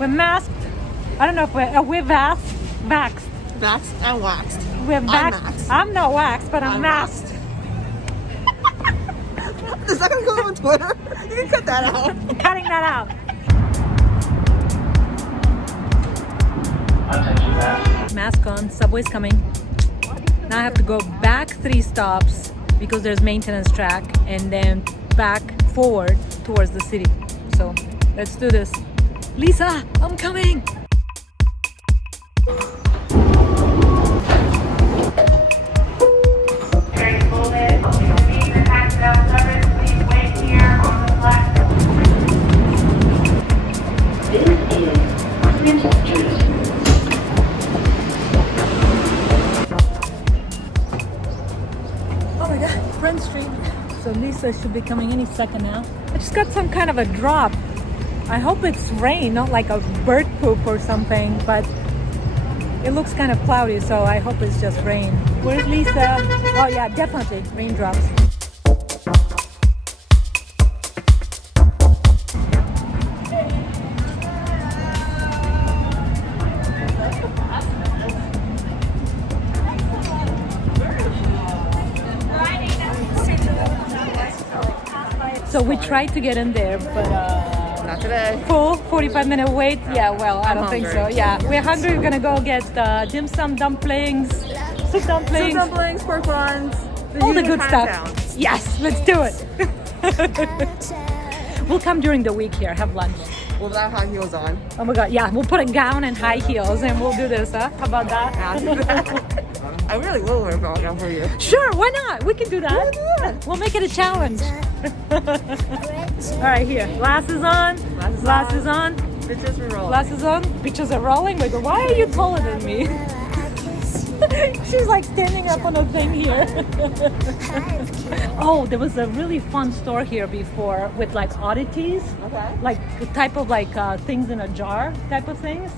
We're masked. I don't know if we're vaxxed. Vaxxed and waxed. We're vaxxed. Maxed. I'm not waxed, but I'm masked. Is that gonna go on Twitter? You can cut that out. I'm cutting that out. Mask on. Subway's coming. Now I have to go back 3 stops because there's maintenance track, and then back forward towards the city. So let's do this. Lisa, I'm coming. Oh my God, Front Street. So Lisa should be coming any second now. I just got some kind of a drop. I hope it's rain, not like a bird poop or something, but it looks kind of cloudy, so I hope it's just rain. Where's Lisa? Oh yeah, definitely raindrops. So we tried to get in there, but Not today. full 45-minute wait. Yeah, well, I don't think so. hungry. Yeah, we're hungry. We're gonna go get dim sum, dumplings, soup dumplings, Soup dumplings, pork buns, all the usual good Chinatown. stuff. Yes, let's do it. We'll come during the week here, have lunch. With that high heels on. Oh my God, yeah, we'll put a gown and high heels and we'll do this, huh? How about that? I really will wear a ball gown for you. Sure, why not? We can do that. We'll make it a challenge. All right, here. Glasses on. Glasses on. Bitches we roll. Glasses on. Bitches are rolling. We go, why are you taller than me? She's like standing up on a thing here. Oh, there was a really fun store here before with like oddities. Okay. Like the type of like things in a jar type of things.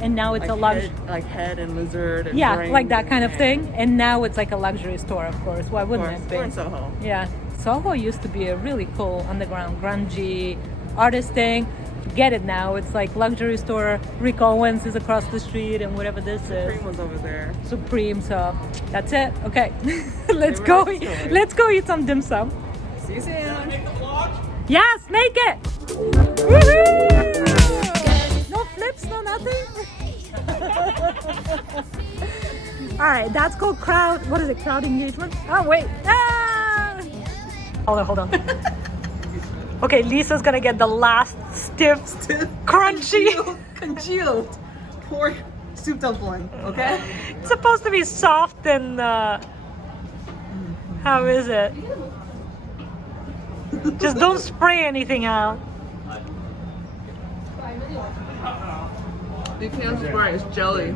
And now it's a luxury. Like head and lizard and Yeah, brain. like that kind of thing. And now it's like a luxury store, of course. Why wouldn't it be? We're in SOHO. Yeah. SOHO used to be a really cool underground grungy artist thing. Get it now. It's like luxury store. Rick Owens is across the street and whatever this Cream is. was over there. Supreme. So that's it. Okay. Let's go. Let's go eat some dim sum. See you soon. Yes, make it. Woohoo! No flips, no nothing. All right, that's called crowd. What is it? Crowd engagement? Oh wait. Ah! Hold on. Okay, Lisa's gonna get the last stiff, crunchy. Congealed pork soup dumpling. Okay. It's supposed to be soft and. How is it? Just don't spray anything out. You can't spray. It's jelly.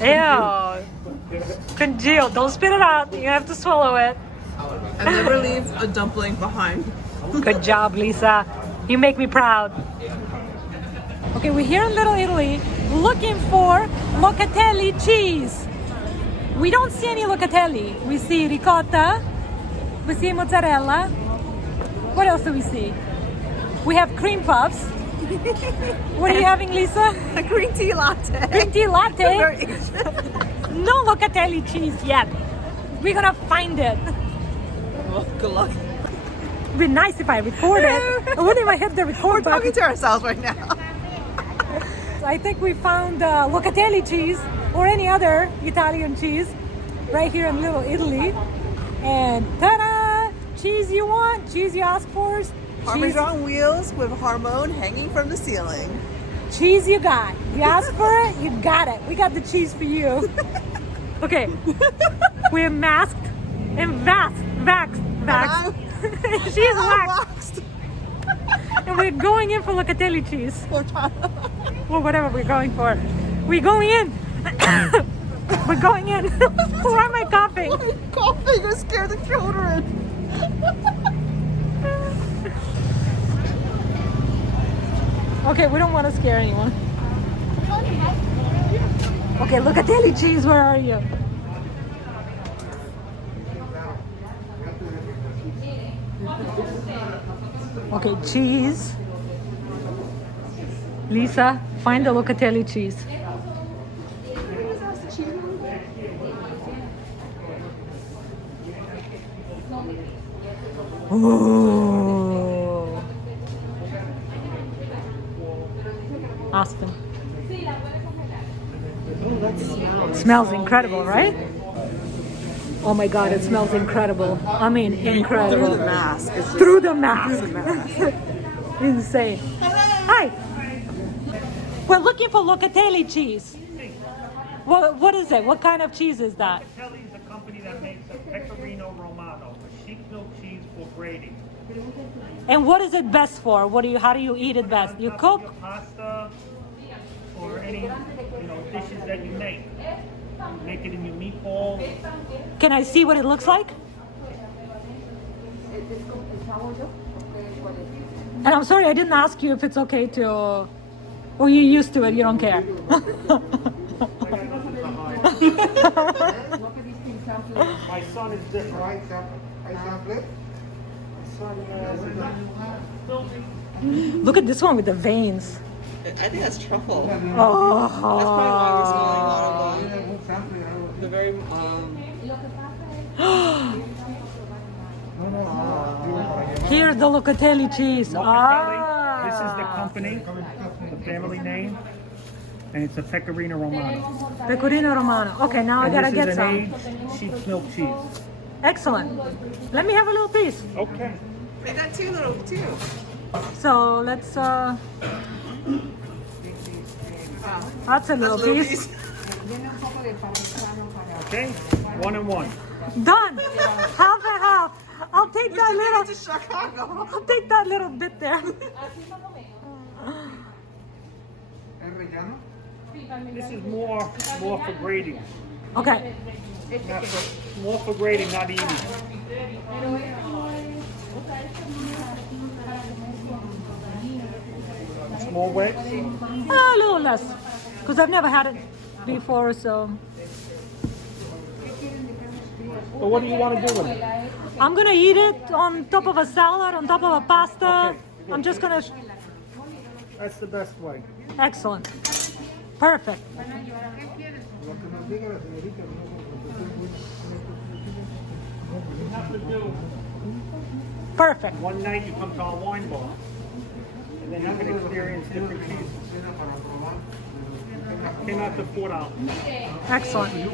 Ew. Congealed. Don't spit it out. You have to swallow it. And never leave a dumpling behind. Good job, Lisa. You make me proud. Okay, we're here in Little Italy looking for Locatelli cheese. We don't see any Locatelli. We see ricotta. We see mozzarella. What else do we see? We have cream puffs. What are you having, Lisa? A green tea latte. Green tea latte. Very Asian. No Locatelli cheese yet. We're gonna find it. Well, good luck. It'd be nice if I record it. I wouldn't even hit the record We're talking button. to ourselves right now. I think we found Locatelli cheese or any other Italian cheese right here in Little Italy. And ta-da! Cheese you want, cheese you ask for, Parmesan wheels with hormone hanging from the ceiling. cheese you got. You ask for it, you got it. We got the cheese for you. Okay, we're masked and vaxxed. She's waxed. And we're going in for Locatelli cheese. Or whatever we're going for. We're going in. We're going in. Why am I coughing? Why are you coughing? You're scared the children. Okay, we don't want to scare anyone. Okay, Locatelli cheese, where are you? Okay, cheese. Lisa, Find the Locatelli cheese. Ooh. Austin. Smells incredible, right? Oh my God, it smells incredible. I mean, incredible. Through the mask. It's just- Through the mask. Through the mask. Insane. Hi. We're looking for Locatelli cheese. What is it? What kind of cheese is that? Locatelli is a company that makes a pecorino romano, a sheep milk cheese for grating. And what is it best for? How do you eat it best? You cook? Your pasta or any dishes that you make. Make it in your meatballs. Can I see what it looks like? And I'm sorry, I didn't ask you if it's okay to, or you're used to it, you don't care. My son is different. Look at this one with the veins. I think that's truffle. That's Oh. probably why we're smelling a lot of the very Here's the Locatelli cheese. Locatelli. This is the company, the family name, and it's a pecorino romano. Pecorino Romano. Okay, now I gotta And get this is some. an aged sheep's milk cheese. Excellent. Let me have a little piece. Okay. They got two little too. So let's. That's a little piece. Okay. 1 and 1. Done. Half and half. I'll take that little. To Chicago. I'll take that little bit there. This is more for grating. Okay. More for grating, not eating. It's more wet. A little less, because I've never had it before. So But what do you want to do with it? I'm gonna eat it on top of a salad, on top of a pasta. Okay. I'm just gonna. That's the best way. Excellent. Perfect. You have to do Perfect. one night you come to our wine bar, and then you can experience different cheeses. Came out to $4. Excellent.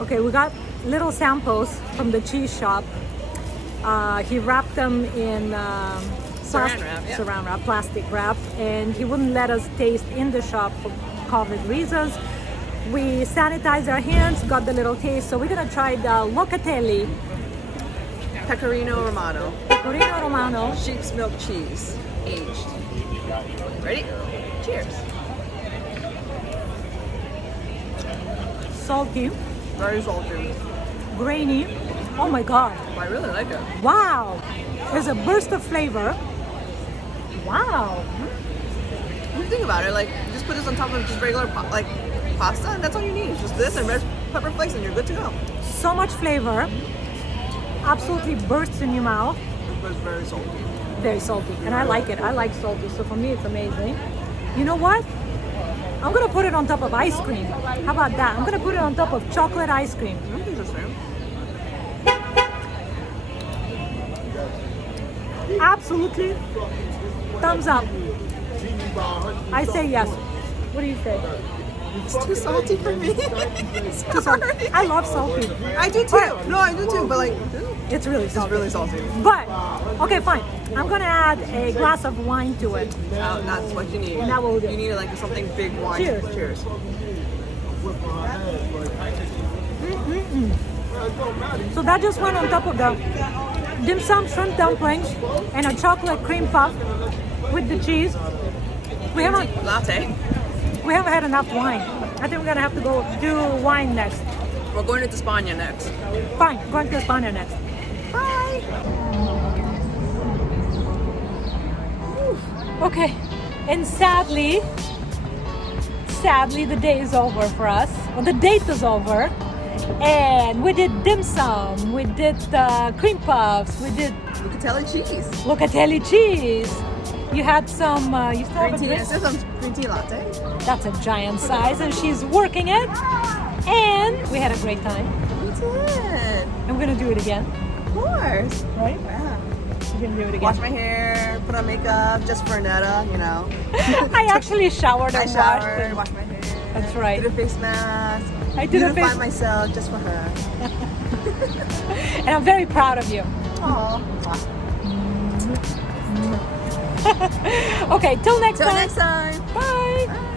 Okay, we got little samples from the cheese shop. He wrapped them in Saran wrap, plastic wrap, and he wouldn't let us taste in the shop for COVID reasons. We sanitized our hands, got the little taste, so we're gonna try the Locatelli Pecorino Romano. Pecorino Romano. Sheep's milk cheese. Aged. Ready? Cheers. Salty, Very salty. grainy. Oh my God. I really like it. Wow. There's a burst of flavor. Wow. When you think about it, like, you just put this on top of just regular pasta, and that's all you need. It's just this and red pepper flakes, and you're good to go. So much flavor. Absolutely bursts in your mouth. It was very salty. Very salty. And I like it. I like salty. So for me, it's amazing. You know what? I'm going to put it on top of ice cream. How about that? I'm going to put it on top of chocolate ice cream. That's interesting. Absolutely. Thumbs up. I say yes. What do you say? It's too salty for me. Sorry. I love salty. I do too. No, I do too, but like, It's really it's salty. really salty. But, okay, fine. I'm going to add a glass of wine to it. That's what you need. And that will do. You need like something big wine. Cheers. Cheers. So that just went on top of the dim sum shrimp dumplings and a chocolate cream puff with the cheese. We haven't had enough wine. I think we're gonna have to go do wine next. We're going to España next. Fine, going to España next. Bye. Okay, and sadly the day is over for us. Well, the date is over. And we did dim sum, we did cream puffs, we did Locatelli cheese. Locatelli cheese. You had some, you still have a Green tea. drink? Is there some green tea latte? That's a giant size, and she's working it. And we had a great time. We did. I'm gonna do it again, Of course. right? Yeah. We're gonna do it again. Wash my hair, put on makeup just for Netta, you know. I actually showered I and showered, washed. washed my hair. That's right. Did a face mask. I did a face- Beautified myself just for her. And I'm very proud of you. Aww. Okay, till next Till time. next time. Bye. Bye.